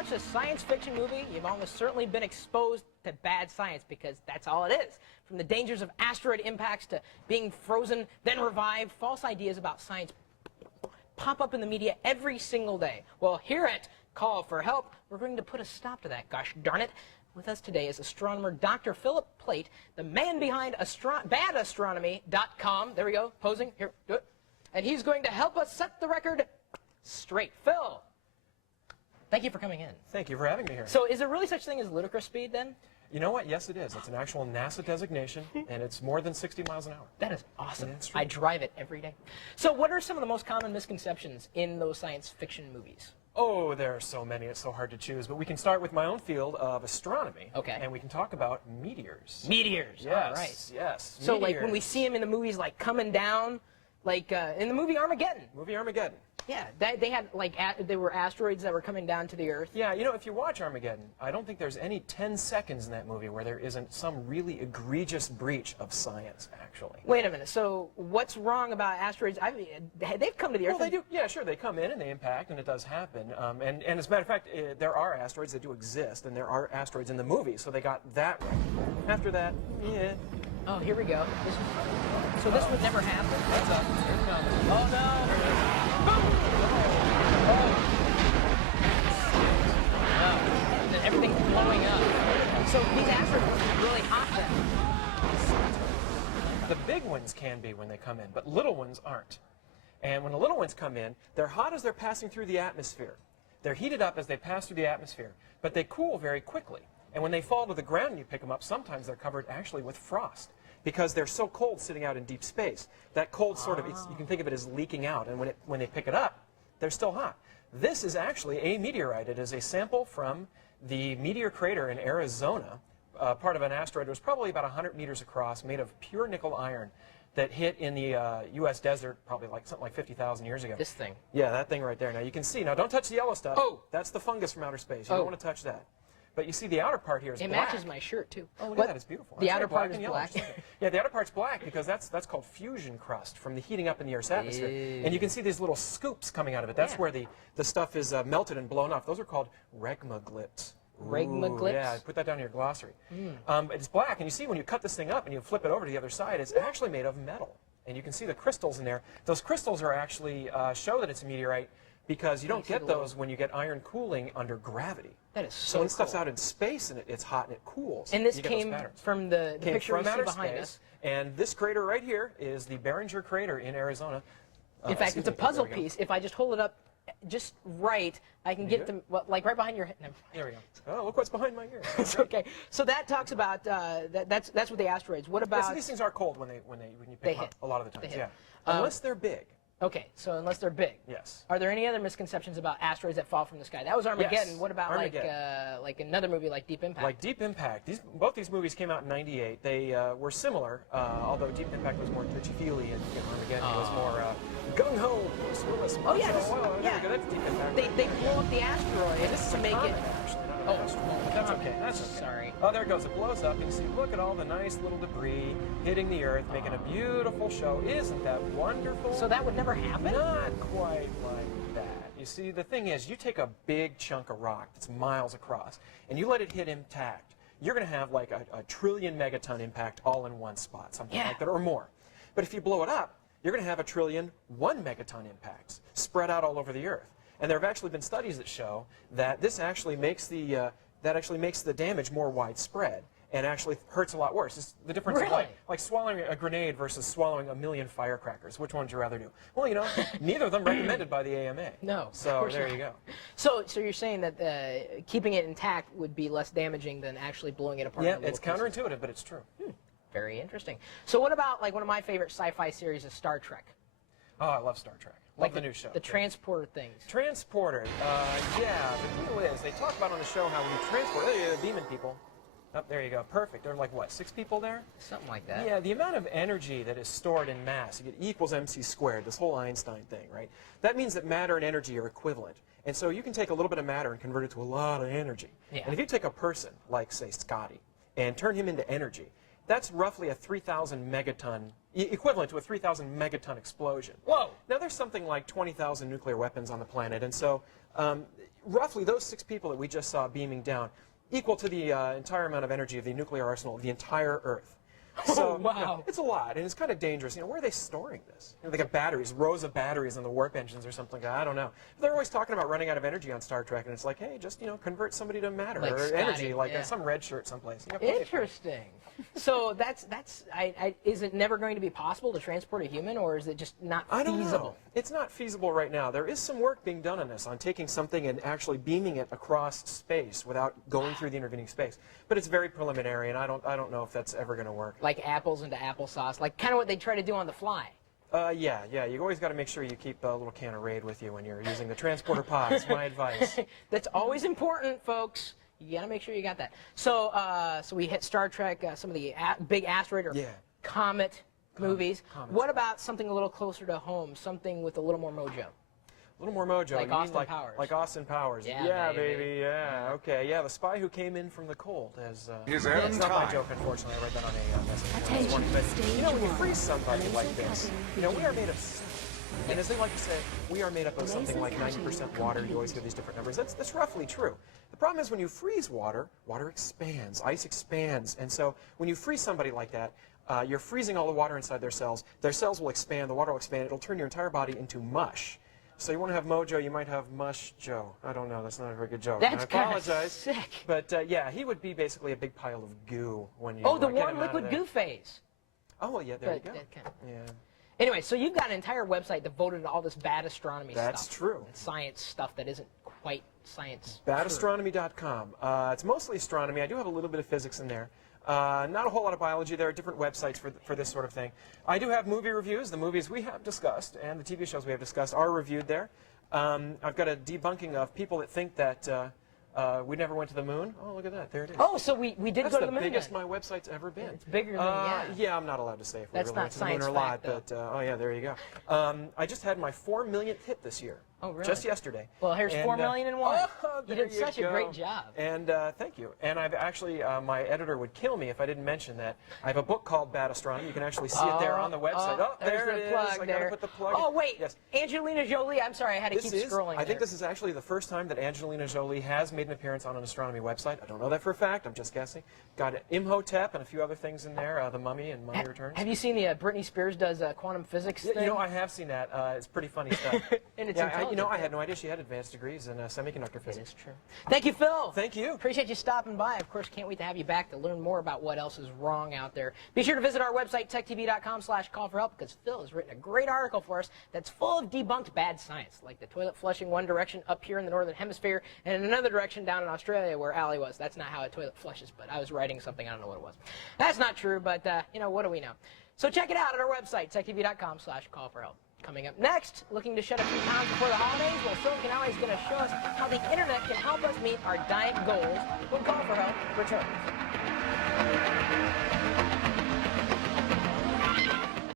watched a science fiction movie, you've almost certainly been exposed to bad science, because that's all it is. From the dangers of asteroid impacts to being frozen, then revived, false ideas about science pop up in the media every single day. Well, here at Call for Help, we're going to put a stop to that, gosh darn it. With us today is astronomer Dr. Philip Plait, the man behind badastronomy.com. There we go, posing. Here, do it. And he's going to help us set the record straight. Phil, thank you for coming in. Thank you for having me here. So is there really such thing as ludicrous speed then? You know what? Yes, it is. It's an actual NASA designation, and it's more than 60 miles an hour. That is awesome. Yeah, I drive it every day. So what are some of the most common misconceptions in those science fiction movies? Oh, there are so many. It's so hard to choose. But we can start with my own field of astronomy. Okay. And we can talk about meteors. Meteors. Yes. All right. Yes. So meteors. like when we see them in the movies, like coming down, like in the movie Armageddon. Movie Armageddon. Yeah, they had like they were asteroids that were coming down to the Earth. Yeah, you know, if you watch Armageddon, I don't think there's any 10 seconds in that movie where there isn't some really egregious breach of science, actually. Wait a minute. So what's wrong about asteroids? I mean, they've come to the Earth. Well, they do. Yeah, sure. They come in and they impact, and it does happen. And as a matter of fact, there are asteroids that do exist, and there are asteroids in the movie, so they got that right. After that, yeah. Oh, here we go. So this would never happen. What's up? Here it comes. Oh no! And then everything's blowing up. So these asteroids are really hot then. The big ones can be when they come in, but little ones aren't. And when the little ones come in, they're hot as they're passing through the atmosphere. They're heated up as they pass through the atmosphere, but they cool very quickly. And when they fall to the ground and you pick them up, sometimes they're covered actually with frost because they're so cold sitting out in deep space. That cold sort of, you can think of it as leaking out, and when they pick it up, they're still hot. This is actually a meteorite. It is a sample from the meteor crater in Arizona, part of an asteroid. It was probably about 100 meters across, made of pure nickel iron, that hit in the U.S. desert probably like something like 50,000 years ago. This thing. Yeah, that thing right there. Now you can see. Now don't touch the yellow stuff. Oh! That's the fungus from outer space. You don't want to touch that. But you see the outer part here is black. It matches my shirt too. Oh, look at that. It's beautiful. The outer part is black. Yeah, the outer part's black because that's called fusion crust from the heating up in the Earth's atmosphere. And you can see these little scoops coming out of it. That's where the stuff is melted and blown off. Those are called regmaglypts. Regmaglypts? Yeah, put that down in your glossary. It's black, and you see when you cut this thing up and you flip it over to the other side, it's actually made of metal. And you can see the crystals in there. Those crystals are actually show that it's a meteorite because you don't get those when you get iron cooling under gravity. That is so So when cool. stuff's out in space and it's hot and it cools, And this you get came those patterns. from the picture we see behind us. And this crater right here is the Barringer crater in Arizona. In fact, it's a puzzle piece. If I just hold it up just right, I can get them, well, like right behind your head. No. There we go. Oh, look what's behind my ear. It's okay. So that talks about that's with the asteroids. What about? Yeah, so these things are cold when you pick them up a lot of the times. Yeah, unless they're big. Okay, so unless they're big. Yes. Are there any other misconceptions about asteroids that fall from the sky? That was Armageddon. Yes. What about like another movie like Deep Impact? Like Deep Impact. Both these movies came out in '98. They were similar, although Deep Impact was more touchy-feely and Armageddon was more gung-ho. Oh yeah, There we go. That's Deep Impact. They blow up the asteroid This is to make it. actually, not an asteroid. But that's okay. That's okay. Sorry. Oh, there it goes. It blows up, and you see, look at all the nice little debris hitting the Earth, making a beautiful show. Isn't that wonderful? So that would never happen? Not quite like that. You see, the thing is, you take a big chunk of rock that's miles across, and you let it hit intact. You're going to have like a trillion megaton impact all in one spot, something like that, or more. But if you blow it up, you're going to have a trillion 1 megaton impacts spread out all over the Earth. And there have actually been studies that show that this actually makes the damage more widespread and actually hurts a lot worse. It's the difference of like swallowing a grenade versus swallowing a million firecrackers. Which one would you rather do? Well, you know, neither of them recommended by the AMA. No. So there you go. So you're saying that keeping it intact would be less damaging than actually blowing it apart? Yeah, it's counterintuitive, but it's true. Very interesting. So what about like one of my favorite sci-fi series is Star Trek? Oh, I love Star Trek. Love the new show. The transporter things. Transporter. Yeah, the deal is, they talk about on the show how when you transport, beaming people. Oh, there you go. Perfect. There are like, what, 6 people there? Something like that. Yeah, the amount of energy that is stored in mass, you get E equals mc squared, this whole Einstein thing, right? That means that matter and energy are equivalent. And so you can take a little bit of matter and convert it to a lot of energy. Yeah. And if you take a person, like, say, Scotty, and turn him into energy, that's roughly a 3,000 megaton, equivalent to a 3,000 megaton explosion. Whoa! Now, there's something like 20,000 nuclear weapons on the planet, and so roughly those 6 people that we just saw beaming down equal to the entire amount of energy of the nuclear arsenal of the entire Earth. So, wow. You know, it's a lot, and it's kind of dangerous. You know, where are they storing this? You know, they got batteries, rows of batteries on the warp engines or something. I don't know. But they're always talking about running out of energy on Star Trek, and it's like, hey, just, you know, convert somebody to matter like or Scotty, energy, like yeah. some red shirt someplace. You know, Interesting. So is it never going to be possible to transport a human, or is it just not feasible? I don't know. It's not feasible right now. There is some work being done on this, on taking something and actually beaming it across space without going through the intervening space. But it's very preliminary, and I don't know if that's ever going to work. Like apples into applesauce, like kind of what they try to do on the fly. Yeah. You always got to make sure you keep a little can of Raid with you when you're using the transporter pod. It's my advice. That's always important, folks. You got to make sure you got that. So, so we hit Star Trek, some of the big asteroid or comet movies. Comets. What about something a little closer to home, something with a little more mojo? A little more mojo. Like You mean Austin Powers. Like Austin Powers. Yeah, baby. Yeah. Okay. Yeah, the spy who came in from the cold has. His That's not my time. joke, unfortunately. I read that on a message. Attention, But, stage you know, when you one. freeze somebody like Laser this, cutting you know, we are begins. made of stuff. And as they like to say, we are made up of something like Laser 90% cutting water. You always complete. hear these different numbers. That's roughly true. The problem is when you freeze water, water expands, ice expands. And so when you freeze somebody like that, you're freezing all the water inside their cells. Their cells will expand, the water will expand. It'll turn your entire body into mush. So you want to have mojo, you might have mush Joe. I don't know, that's not a very good joke. That's I apologize. sick. But yeah, he would be basically a big pile of goo when you Oh, the get warm him out of liquid there. goo phase. Oh, well, yeah, there you That- go. that kind of- Yeah. Anyway, so you've got an entire website devoted to all this bad astronomy stuff. That's true. And science stuff that isn't quite science. Badastronomy.com. It's mostly astronomy. I do have a little bit of physics in there. Not a whole lot of biology. There are different websites for this sort of thing. I do have movie reviews. The movies we have discussed and the TV shows we have discussed are reviewed there. I've got a debunking of people that think that we never went to the moon. Oh, look at that. There it is. Oh, so we did That's go to the the moon biggest then. my website's ever been. It's bigger than, Yeah, I'm not allowed to say if we That's really not went to the moon science or a lot, fact, but oh yeah, there you go. I just had my 4 millionth hit this year. Oh, really? Just yesterday. Well, here's And, 4 million and one. Oh, You there did such a go. great job. And thank you. And I've actually, my editor would kill me if I didn't mention that. I have a book called Bad Astronomy. You can actually see it there on the website. Oh, there's there the it is. plug I there. gotta put the plug in. Oh, wait. Yes. Angelina Jolie. I'm sorry, I had to keep scrolling. I think this is actually the first time that Angelina Jolie has made an appearance on an astronomy website. I don't know that for a fact. I'm just guessing. Got Imhotep and a few other things in there. The Mummy and Mummy Returns. Have you seen the Britney Spears does quantum physics thing? You know, I have seen that. It's pretty funny stuff. And it's yeah, you know, intelligent. I had no idea she had advanced degrees in semiconductor It physics. is true. Thank you, Phil. Thank you. Appreciate you stopping by. Of course, can't wait to have you back to learn more about what else is wrong out there. Be sure to visit our website, techtv.com/call for help, because Phil has written a great article for us that's full of debunked bad science, like the toilet flushing one direction up here in the northern hemisphere and in another direction down in Australia where Allie was. That's not how a toilet flushes, but I was writing something. I don't know what it was. That's not true, but, you know, what do we know? So check it out at our website, techtv.com/call for help. Coming up next, looking to shed a few pounds before the holidays? Well, Silicon Alley is going to show us how the internet can help us meet our diet goals when Call for Help returns.